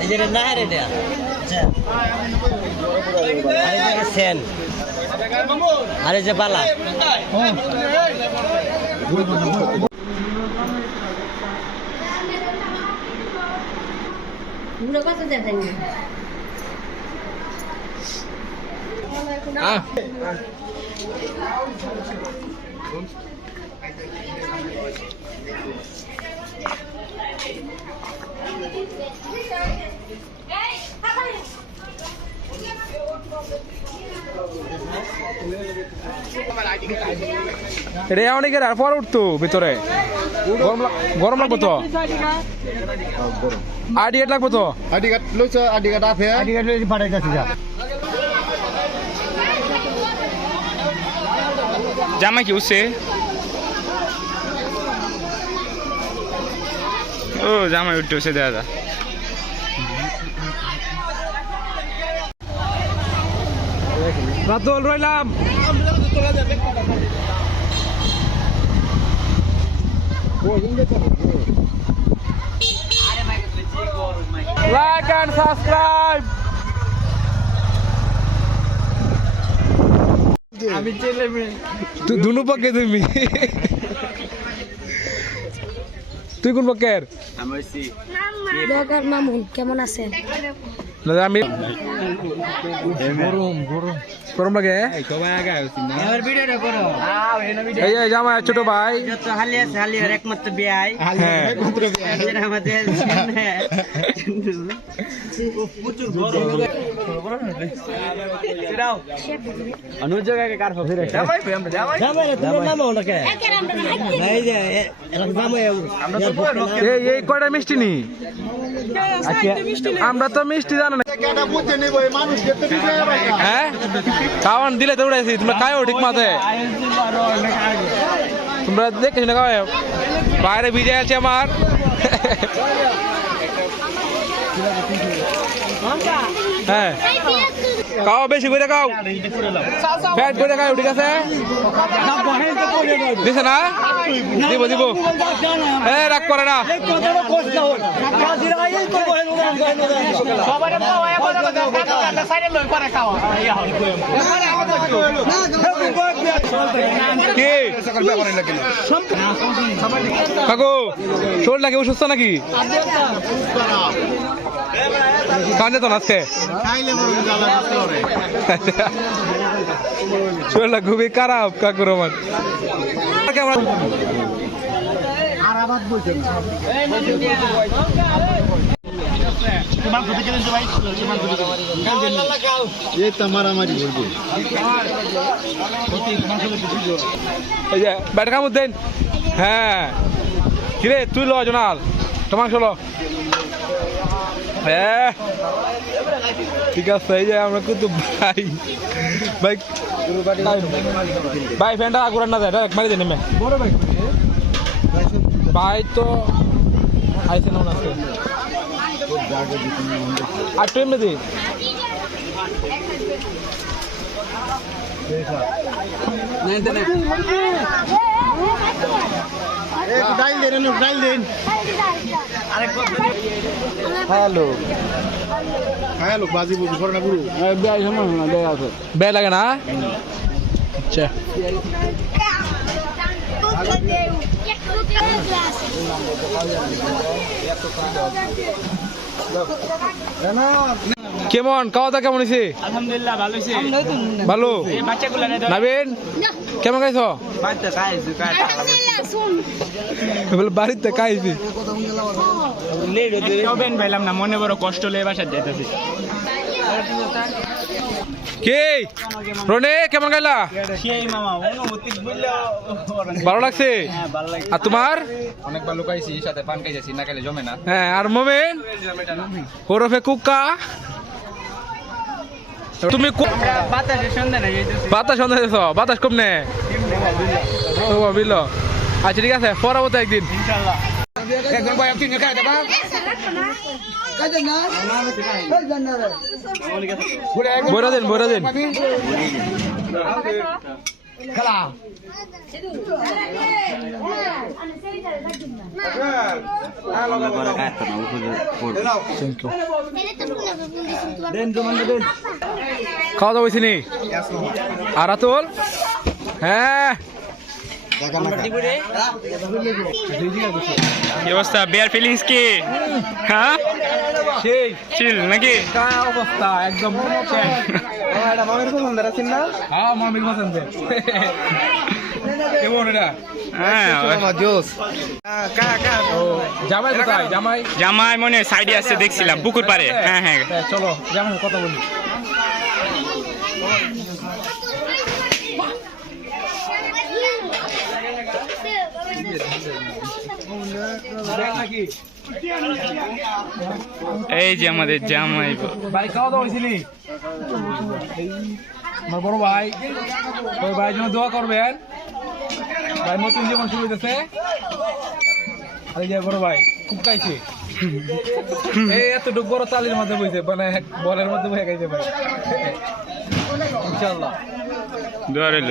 এই যে না রে এটা আচ্ছা আরে যে সেন আরে যে বালা বুড়ো কত দেন এটা অনেকের আর পর উঠতো ভিতরে গরম লাগবো তো আইডি কার্ড লাগবো তো আইডি কার্ড লইছ আইডি কার্ড আছে আইডি কার্ড লই পাঠাইতাছি যা জামাই কি উঠছে ও জামাই উঠতে উঠছে দাদা রাতুল রইলাম লাইক এন্ড সাবস্ক্রাইব আমি চলে তুই দুনো পক্ষে তুমি তুই কোন পক্ষের মামুন কেমন আছেন আমি গরম লাগে এই জামাই ছোট ভাই একমাত্র বিয়াই আমাদের এই কয়টা মিষ্টি নি আমরা তো মিষ্টি জানো না হ্যাঁ খাওয়ান দিলে তো উড়াইছি তোমরা খাও ঠিক মাঝে তোমরা দেখেছি না খাওয়াও বাইরে ভিজে আছে আমার হ্যাঁ খাও বেশি করে খাও ফ্যাট করে খাও ঠিক আছে দিছে না দিব দিব রাগ করে না কাকু শরীর লাগে অসুস্থ নাকি কান যেত না আজকে শরীরটা খুবই খারাপ কাকুর আমার ব্যাট কামড় দেন হ্যাঁ কিরে তুই লো জনাল তোমার চলো হ্যাঁ ঠিক আছে এই যে আমরা কিন্তু ভাই ভাই ভাই ফ্যানটা আগুন না যায় ডাইরেক্ট মারি দেন নেমে ভাই তো আইসে না আছে আর ট্রেন দি হ্যালো হ্যালো বাজি বুঝি করে না গুরু বে লাগে না আচ্ছা কেমন খাওয়া দাওয়া কেমন হয়েছে আলহামদুলিল্লাহ ভালো হয়েছে ভালো নাবিন কেমন খাইছো বাড়িতে খাইছি পাইলাম না মনে বড় কষ্ট লে বাসার যাইতেছি কে রনে কেমন গাইলা সেই মামা অনুমতি ভালো লাগছে আর তোমার অনেক ভালো খাইছি সাথে পান খাইছি না খাইলে জমে না হ্যাঁ আর মোমেন ওরফে কুক্কা তুমি বাতাসের সন্ধানে যাইতেছি বাতাস সন্ধ্যা দিছ বাতাস কম নে বিল আচ্ছা ঠিক আছে পরবর্তী একদিন ইনশাআল্লাহ একজন বয় আপনি খাই দেবা বইরা দিন খেলা খাওয়া দাওয়া হয়েছিনি আর আতুল হ্যাঁ কি অবস্থা বেয়ার ফিলিংস কি হ্যাঁ সেই চিল নাকি অবস্থা একদম হ্যাঁ মামির পছন্দের কেমন এটা জামাই কোথায় জামাই জামাই মনে সাইডে আছে দেখছিলাম পুকুর পারে হ্যাঁ হ্যাঁ চলো জামাই কথা বলি এই যে আমাদের জামাই ভাই খাওয়া দাওয়া হয়েছিলি আমার বড় ভাই ওই ভাইয়ের জন্য দোয়া করবেন ভাই নতুন জীবন শুরু হইতেছে আর এই যে বড় ভাই খুব খাইছে এই এতটুকু বড় চালের মধ্যে বইছে মানে বলের মধ্যে বসে খাইছে ভাই ইনশাআল্লাহ দোয়া রইল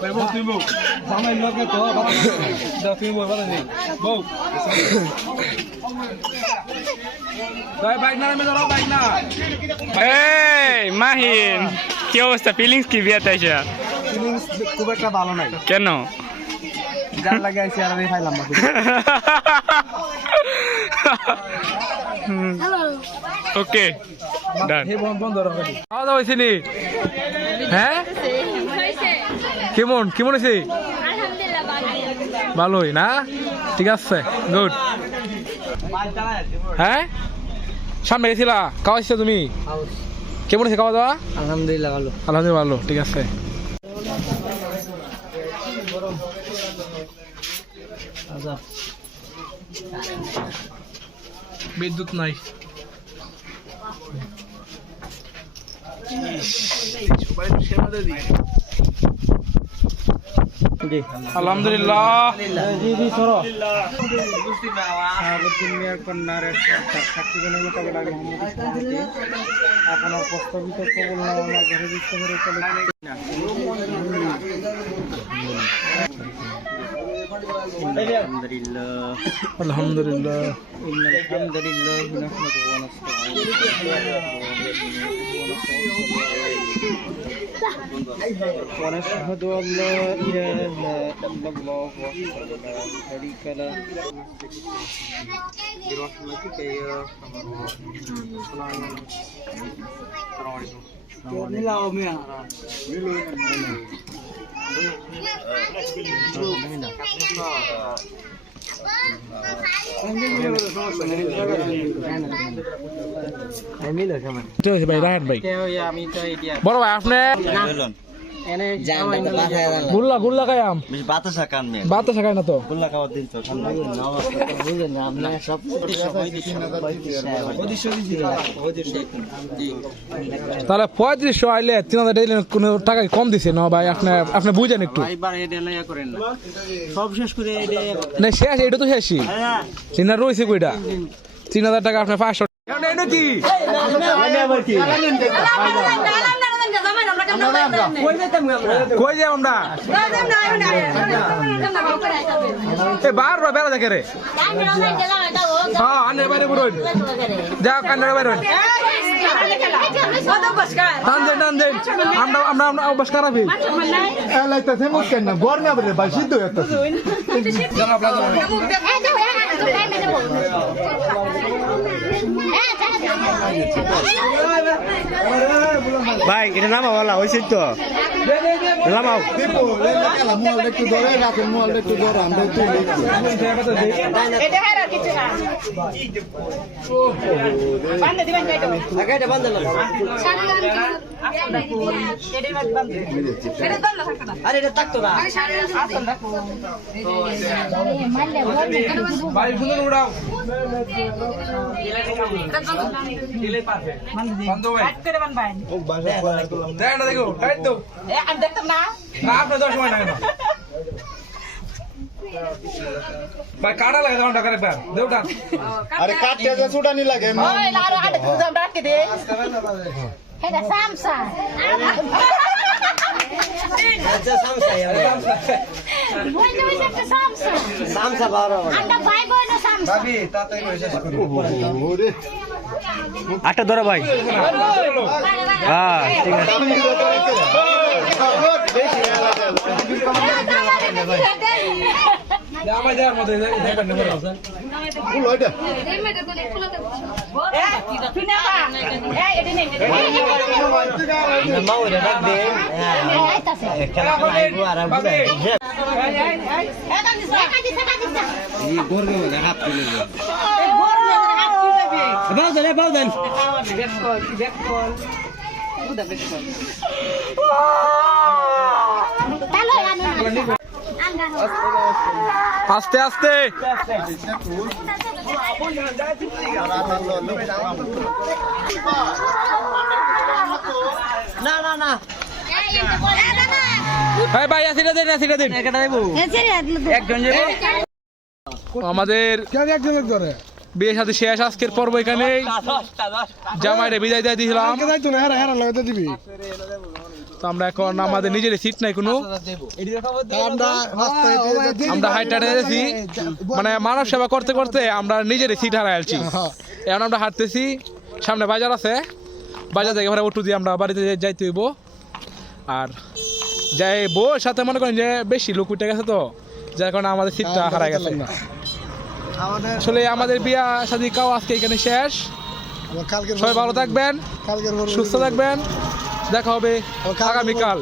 ভাই বউ তুই বউ জামাই লোকে তো দাও তুমি বউ বলো নেই বউ ভাই বাইক না নামে ধরো বাইক না এই মাহিন কি অবস্থা ফিলিংস কি বিয়াতে আইসা খুব একটা ভালো নাই কেন যার লাগে আইছি আর আমি খাইলাম না ওকে ডান বন্ধ রাখো খাওয়া দাওয়া হয়েছে নি হ্যাঁ কেমন কেমন হয়েছে ভালোই না ঠিক আছে গুড হ্যাঁ সামনে গেছিলা খাওয়াইছো তুমি কেমন হয়েছে খাওয়া দাওয়া আলহামদুলিল্লাহ ভালো আলহামদুলিল্লাহ ভালো ঠিক আছে বিদ্যুৎ নাই আলহামদুলিল্লাহ কন্যার সাক্ষীগণের মোতাবেক আগে আপনার প্রস্তাবিত কবল নামা ঘরে বিশ্বভরে চলে আলহামদুলিল্লাহ ونشهد أن لا إله إلا الله وحده لا شريك له برحمتك يا أرحم ভাই রাহান ভাই বড় ভাই আপনি গুল্লা গুল্লা খাইয়াম বাতাসা খাই না তো তাহলে 3500 আইলে 3000 দিলে কোনো টাকা কম দিছে না ভাই আপনি বুঝেন একটু সব শেষ করে না শেষ এটা তো শেষই চিনা রয়েছে কইটা 3000 টাকা আপনি 500 নাকি কই যাই আমরা বারবার বেলা দেখে রে হ্যাঁ আনে বাইরে বেরোন যা কান্নার বাইরে টান দেন আমরা অভ্যাস খারাপই এলাইতেছে মুখ কেন গরমে আবার ভাই সিদ্ধ হইতেছে ভাই এটা নামা বলা হয়েছে তো নামাও একটু ধরে রাখেন মোবাইল একটু ধরে আমরা ভাই কাটা লাগে তখন টাকা একবার দেউটা আরে কাটতে ছুটানি লাগে এটা সামসা আচ্ছা সামসাই বই নই একটা সামসা সামসা বারো আমরা ভাই বোন সামসা ভাবি তাড়াতাড়ি করে শেষ করুন আটটা ধরো ভাই হ্যাঁ ঠিক আছে আমার যাওয়ার মতো দেখবেন না খেলা খেলা আর বাউদেন আস্তে আস্তে না না না ভাই ভাই আসিটা দিন একটা দেবো একজন যাবো আমাদের বিয়ে সাথে শেষ আজকের পর্ব এখানে জামাইরে বিদায় দিয়ে দিলাম তো আমরা এখন আমাদের নিজের সিট নাই কোনো আমরা হাইট হাঁটেছি মানে মানব সেবা করতে করতে আমরা নিজের সিট হারাই আলছি এখন আমরা হাঁটতেছি সামনে বাজার আছে বাজার থেকে এবারে অটো দিয়ে আমরা বাড়িতে যাইতে হইব আর যাই বউর সাথে মনে করেন যে বেশি লোক উঠে গেছে তো যার কারণে আমাদের সিটটা হারাই গেছে আসলে আমাদের বিয়া শাদী কাও আজকে এখানে শেষ সবাই ভালো থাকবেন সুস্থ থাকবেন দেখা হবে আগামীকাল